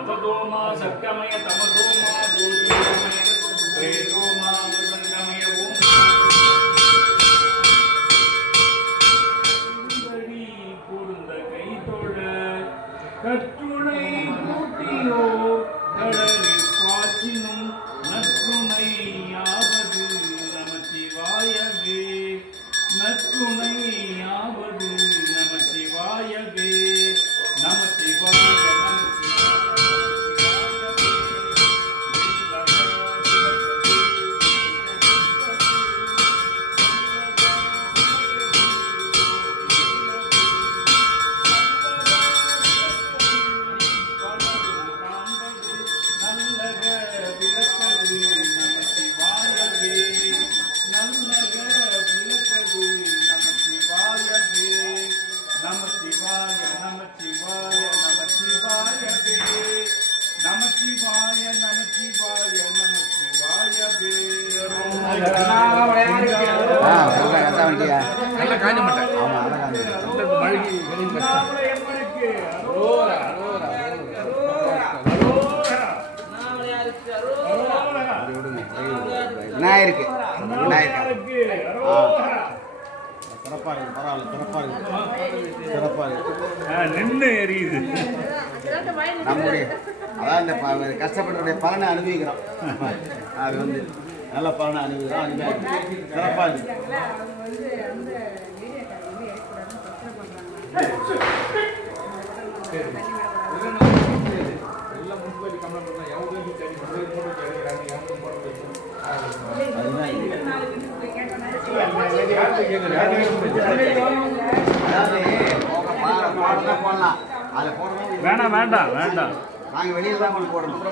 சக்கமய தமசோமா ஜோதிர்மய பிரேரோமா மிருதங்கமய ஓம் சுந்தரி கூர்ந்த கைதொழ கற்றுணை கூட்டியோ கடலில் பாய்ச்சினும் நற்றுணை யாவது நமச்சிவாயவே நற்றுணை யாவது நமச்சிவாய நமச்சிவாய நமச்சிவாயவே விநாயகருக்கு விநாயகருக்கு ஆ சிறப்பாக இருக்குது பரவாயில்ல சிறப்பாக இருக்குது சிறப்பாக இருக்குது நம்முடைய அதான் இந்த கஷ்டப்பட்டவருடைய பலனை அனுபவிக்கிறோம். அது வந்து நல்ல பலனை அனுபவிக்கிறோம். அனுபவிக்கிறோம் சிறப்பாக வேணாம் வேண்டாம் வேண்டாம். நாங்கள் வெளியில் தான் போடணும்.